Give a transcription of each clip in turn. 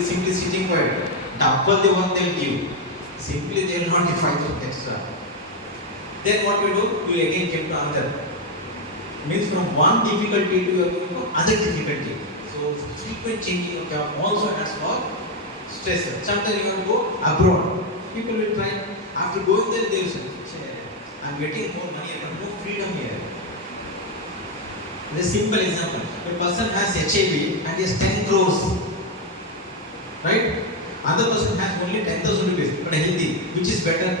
simply sitting quiet. Double the work they'll give. Simply they will not give 5% extra. Then what you do? You again jump to another. Means from one difficulty to other difficulty. So frequent changing of job also has for stress. Sometimes you have to go abroad. People will try. After going there, they will say, I'm getting more money, I have more freedom here. This simple example. A person has HIV and he has 10 crores. Right? Other person has only 10,000 rupees but healthy. Which is better?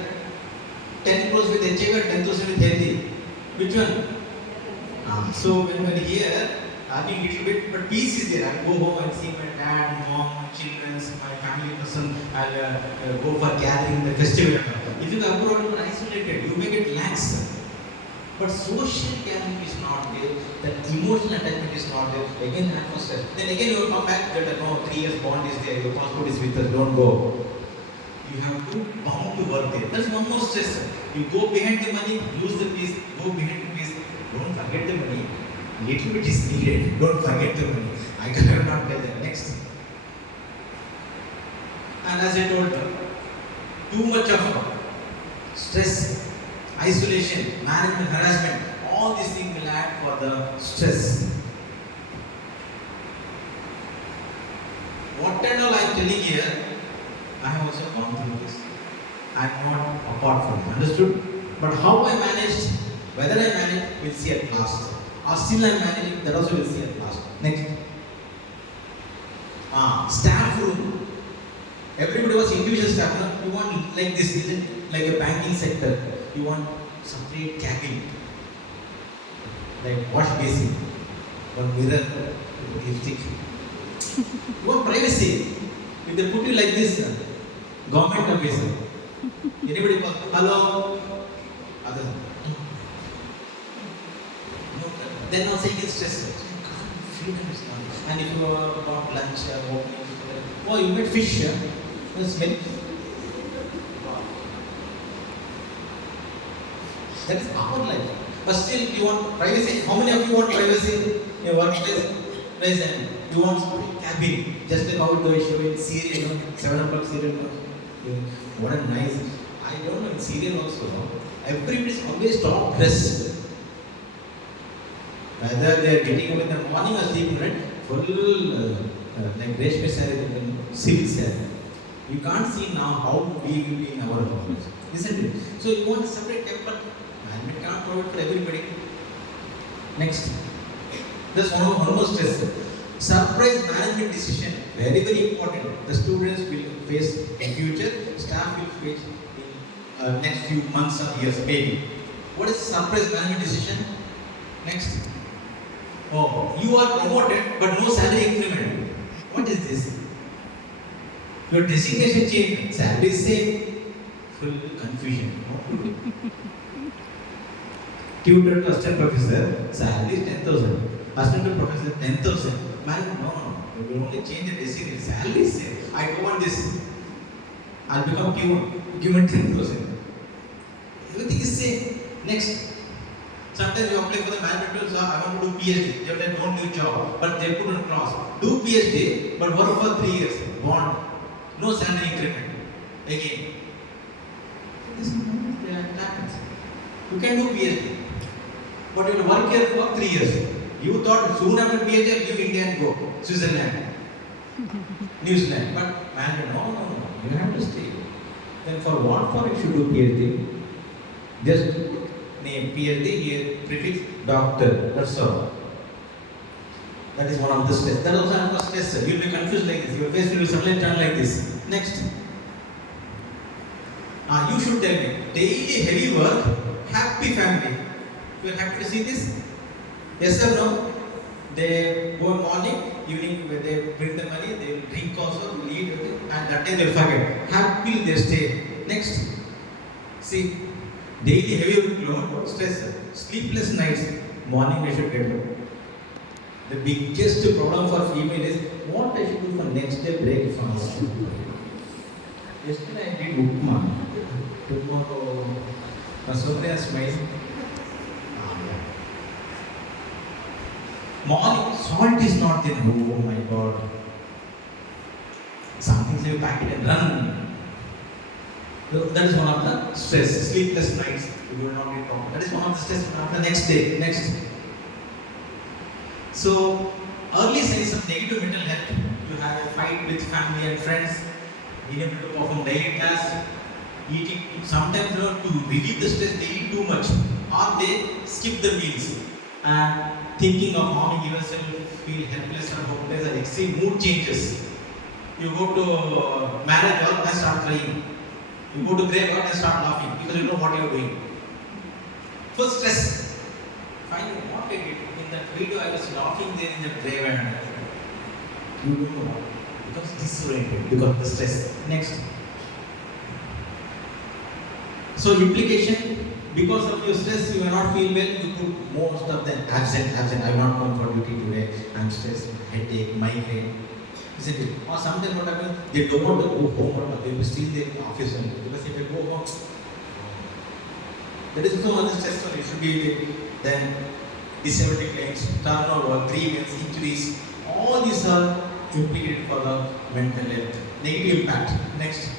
10 crores with HIV or 10,000 with healthy? Which one? So when we are here, having little bit, but peace is there. I'll go home and see my dad, mom, children, my family person. I'll go for gathering the festival. If you go abroad, you are isolated. You may get lax. But social gathering is not there. That emotional attachment is not there. Again, atmosphere. Then again, you will come back. That no, 3 years bond is there. Your passport is with us. Don't go. You have to bound to work there. That's one more stress. You go behind the money, lose the peace. Go behind the peace. Don't forget the money. Little bit is needed. Don't forget the money. I cannot tell them. Next. And as I told you, too much of stress, isolation, management, harassment, all these things will add for the stress. What and all I am telling here, I have also gone through this. I am not apart from it. Understood? But how I managed, whether I manage, we'll see at last. Or still I am managing, that also we'll see at last. Next. Staff room. Everybody was individual staff. No? You want like this, isn't it? Like a banking sector. You want separate cabin. Like wash basin. One mirror, lipstick. You want privacy. If they put you like this, government officer. Anybody call, hello? Other. Then also you get stressed. Freedom is not. And if you want lunch or walking, oh, you get fish. That's milk. That is our life. But still, you want privacy. How many of you want privacy in your workplace? Raise hand. You want cabin. Just like how they show in serial, 7 o'clock serial. What a nice. I don't know in serial also. Everybody is always top dressed. Whether they are getting up in the morning or sleeping, right? Full like Reshmi saree, civil saree. You can't see now how we will be in our homes, isn't it? So you want a separate temple. Management can't provide for everybody. Next. There's one more stress. Surprise management decision, very, very important. The students will face in future, staff will face in next few months or years, maybe. What is surprise management decision? Next. Oh, you are promoted but no salary increment. What is this? Your designation change, salary is same. Full confusion. Tutor to assistant professor, salary is 10,000. Assistant to professor, 10,000. Man, no. You will only change the designation. Salary is same. I don't want this. I'll become peon. Give me 10,000. Everything is same. Next. Sometimes you apply for the management, so I want to do PhD. They have no new job, but they put on clause. Do PhD, but work for 3 years. Bond. No salary increment. Again. This is what happens. You can do PhD, but you have to work here for 3 years. You thought soon after PhD, I'll leave India and go. Switzerland, New Zealand. But man, no. You have to stay. Then for what for you should do PhD? Just name PhD here, prefix doctor. That's all. That is one of the stress. That also has stress. You'll be confused like this. Your face will suddenly turn like this. Next. You should tell me. Daily heavy work, happy family. You are happy to see this? Yes or no? They go morning, evening when they bring the money, they will drink also, will eat, and that time they will forget. Happy they stay. Next. See. Daily heavy workload, stress, sleepless nights, morning I should get up. The biggest problem for female is what I should do for next day breakfast. Yesterday I did upma. Tomorrow, Sonia smiling. Morning, salt is not there. Oh my God. Something say you pack it and run. So that is one of the stress. Sleepless nights, you will not get proper. That is one of the stress after the next day. Next. So early signs of negative mental health. You have a fight with family and friends, unable to perform daily tasks, eating. Sometimes to relieve the stress, they eat too much, or they skip the meals, and thinking of harming yourself, feel helpless and hopeless, and extreme mood changes. You go to marriage or and start crying. You go to graveyard and start laughing because you know what you are doing. First stress. Finally, what I did in that video, I was laughing there in the graveyard. You don't know what. Because disoriented, because of the stress. Next. So implication, because of your stress, you may not feel well. You put most of them absent. I will not come for duty today. I am stressed, headache, migraine. Isn't it? Or sometimes what happens, they don't want to go home, but they will still in the office only. Because if they go home, that is so much stressful. It should be then disability claims, turnover, grievance, injuries. All these are implicated for the mental health. Negative impact. Next.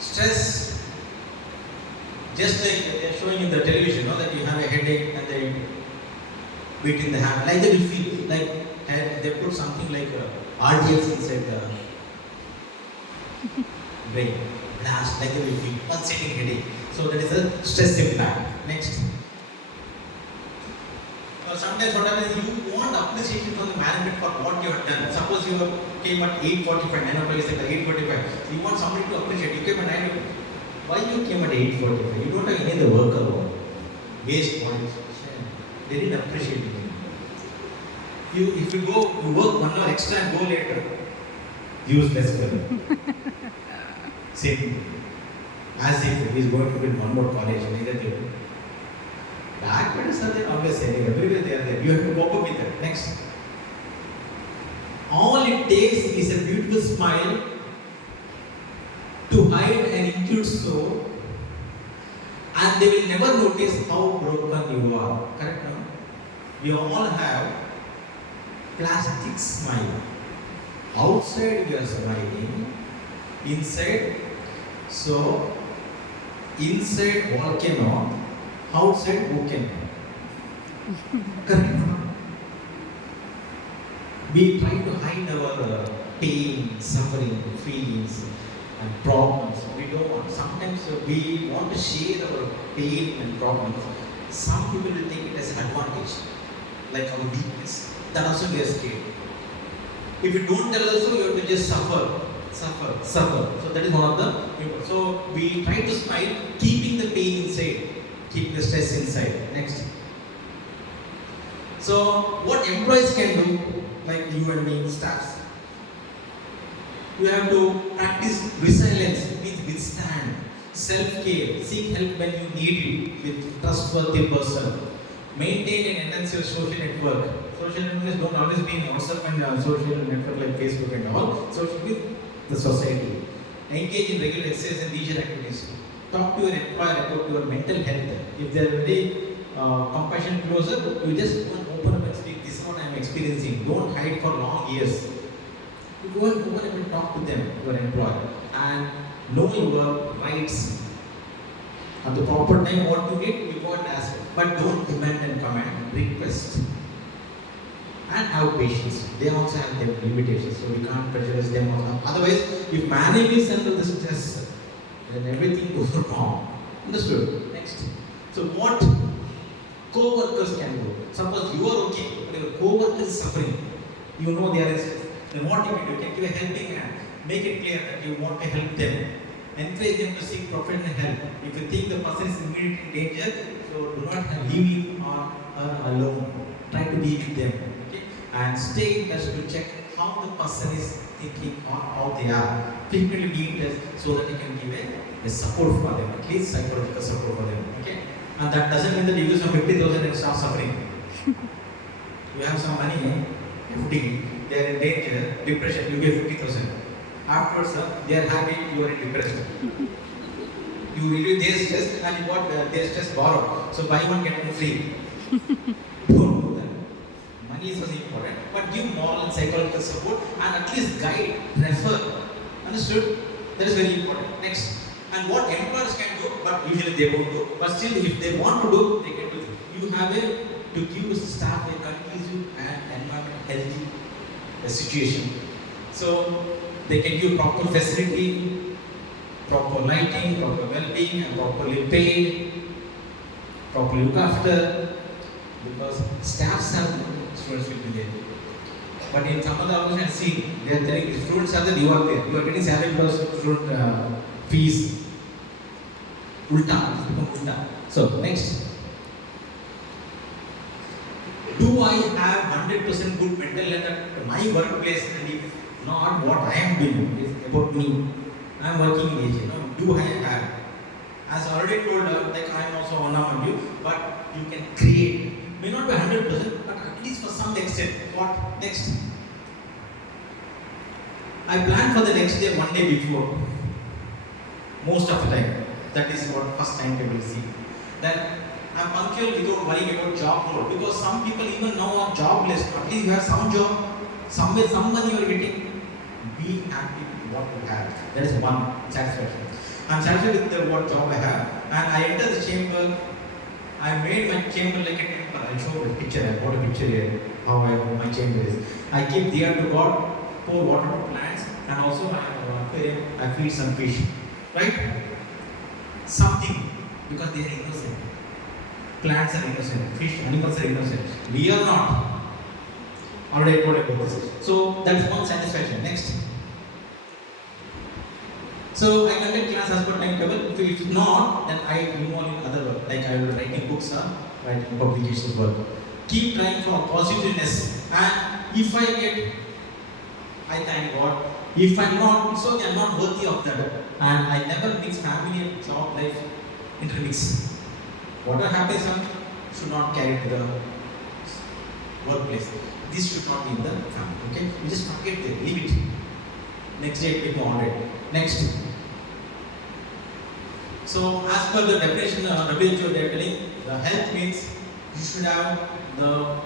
Stress. Just like they are showing in the television, that you have a headache and they beat in the hand. Like that you feel like. And they put something like RDX inside the brain. Blast, like that you feel pulsating headache. So that is a stress impact. Next. Sometimes what happens, you want appreciation from the management for what you have done. Suppose you came at 8:45, 9 o'clock is like 8:45. You want somebody to appreciate. You came at 9 o'clock. Why you came at 8:45? You don't have any other work alone. Waste points. They didn't appreciate you. If you go, you work 1 hour extra and go later. Useless fellow. Same. As if he is going to build one more college, neither they do. The activities are there, always there, everywhere they are there. You have to cope up with that. Next. All it takes is a beautiful smile to hide an injured soul, and they will never notice how broken you are. Correct now? We all have plastic smile. Outside we are smiling, inside, so inside volcano, outside volcano. Correct? We try to hide our pain, suffering, feelings and problems. We don't want. Sometimes we want to share our pain and problems. Some people will take it as an advantage, like our weakness. Then also we are scared. If you don't tell also, you have to just suffer. So that is one of the. So we try to smile, keeping the pain inside, keep the stress inside. Next. So what employees can do, like you and me, staffs, you have to practice resilience, withstand, self-care, seek help when you need it with trustworthy person, maintain and enhance your social network. Social networks don't always be in WhatsApp and social network like Facebook and all. Social with the society. Engage in regular exercise and leisure activities. Talk to your employer about your mental health. If they are very compassion closer, you just go and open up and speak. This is what I am experiencing. Don't hide for long years. You go and open up and talk to them, your employer, and know your rights. At the proper time, what you get, you go and ask. But don't demand and command. Request. And have patience. They also have their limitations, so we can't prejudice them also. Otherwise, if management is under the stress, then everything goes wrong. Understood? Next. So what co-workers can do? Suppose you are okay, but your co-worker is suffering. You know they are stressed. Then what you can do? You can give a helping hand. Make it clear that you want to help them. Encourage them to seek professional help. If you think the person is immediately in danger, so do not leave him or her alone. Try to be with them. And stay in touch to check how the person is thinking or how they are. Frequently be in touch so that you can give a support for them, at least psychological support for them. Okay? And that doesn't mean that you use some 50,000 and start suffering. You have some money, FD, they are in danger, depression, you give 50,000. Afterwards, they are happy, you are in depression. You relieve their stress and you got their stress borrowed. So buy one, get one free. Don't do that. Money least was important, but give moral and psychological support and at least guide, refer. Understood? That is very important. Next. And what employers can do, but usually they won't do, but still if they want to do, they can do. You have to give the staff a conducive and environment healthy situation. So they can give proper facility, proper lighting, proper well-being, and properly paid, properly look after, because staffs have students will be there. But in some other organizations, see, they are telling the students are there, you are there. You are getting salary plus student fees. Ulta, it's become ulta. So, next. Do I have 100% good mental health at my workplace? And if not, what I am doing is about me. I am working in Asia. No? Do I have? As I already told her, like I am also one of you, but you can create. May not be 100%, but at least for some extent. What? Next. I plan for the next day, one day before. Most of the time. That is what first time people see. Then I am punctual without worrying about job role. Because some people even now are jobless. At least you have some job, somewhere, some money you are getting. Be happy with what you have. That is one satisfaction. I am satisfied with what job I have. And I enter the chamber. I made my chamber like a temple. I'll show the picture. I brought a picture here. How my chamber is. I keep dear to God, pour water to plants, and also I have an aquarium. I feed some fish. Right? Something, because they are innocent. Plants are innocent, fish, animals are innocent. We are not. Already told about this. So that's one satisfaction. Next. So I conduct class as per timetable. If not, then I involve in other work. Like I will writing books or writing publications work. Keep trying for positiveness. And if I get, I thank God. If I'm not, it's okay, I'm not worthy of that. And I never mix family and job life intermix. Whatever happens should not carry to the workplace. This should not be in the family. Okay? You just forget it, leave it. Next day it will be moderate. Next. So as per the definition WHO they are telling, the health means you should have the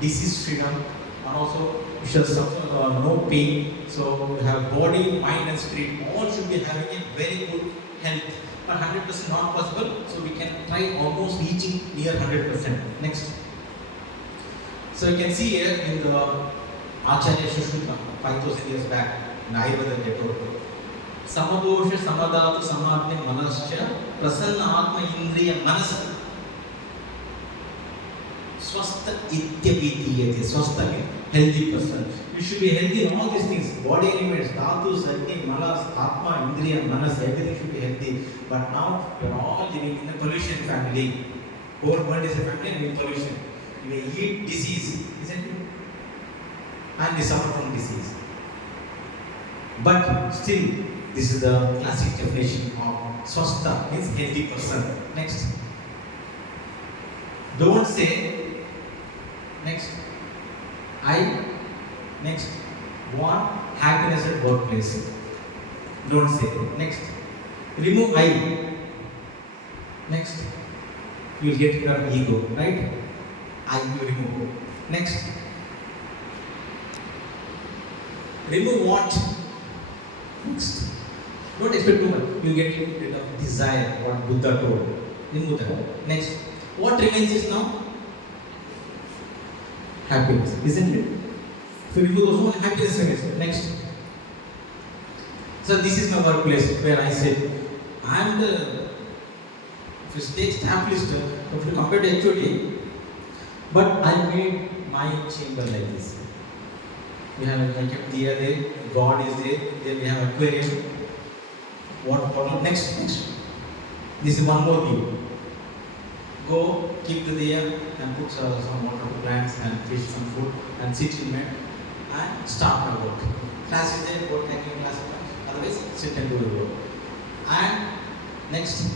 disease freedom and also you should suffer no pain. So you have body, mind and spirit all should be having a very good health. But 100% not possible, so we can try almost reaching near 100%. Next. So you can see here in the Acharya Shushruta 5000 years back in Ayurveda they told Samadosha Samadhatu Samadhyam Manascha Prasanna Atma Indriya Manas Swastha Ityapitiyate. Swastha means healthy person. You should be healthy in all these things. Body elements, Dhatus, Agni, Manas, Atma, Indriya, Manas, everything should be healthy. But now we are all living in a pollution family. Whole world is a family and we pollution. We eat disease, isn't it? And we suffer from disease. But still, this is the classic definition of swastha, means healthy person. Next. Don't say, next, I, next, want happiness at workplace. Don't say. Next. Remove I. Next. You will get rid of ego, right? I will remove. Next. Remove what? Next. Don't expect too much. You get rid of desire, what Buddha told. Remove that. Next. What remains is now? Happiness, isn't it? So remove those one, happiness remains. Next. So this is my workplace where I say, I am the, if you take staff list, if you compare to HOD, but I made my chamber like this. We have like a deer there, God is there, then we have aquarium. What next? This is one more view. Go, keep the diya and put some water to plants and fish some food and sit in bed and start my work. Class is there, go taking class, otherwise sit and do the work. And next.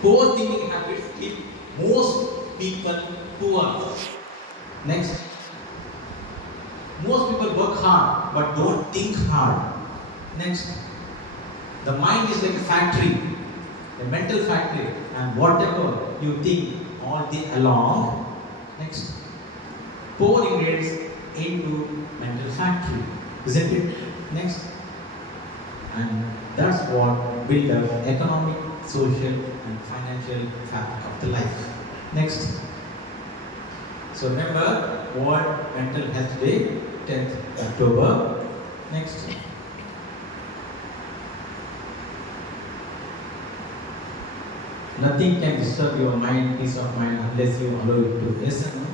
Poor thinking habits keep most people poor. Next. Most people work hard but don't think hard. Next. The mind is like a factory, a mental factory, and whatever you think all day along, next, pour ingredients into mental factory, isn't it? Next, and that's what build up economic, social, and financial fabric of the life. Next. So remember, World Mental Health Day, 10th October. Next. Nothing can disturb your mind, peace of mind, unless you allow it to. Yes or no?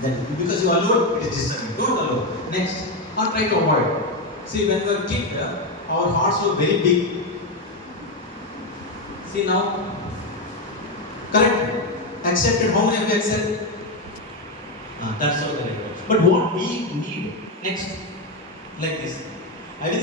Then because you allow it is disturbing. Don't allow. Next, or try to avoid. See, when we were kid, our hearts were very big. See now, correct? Accepted. How many of you accept? That's so correct. But what we need next, like this, I will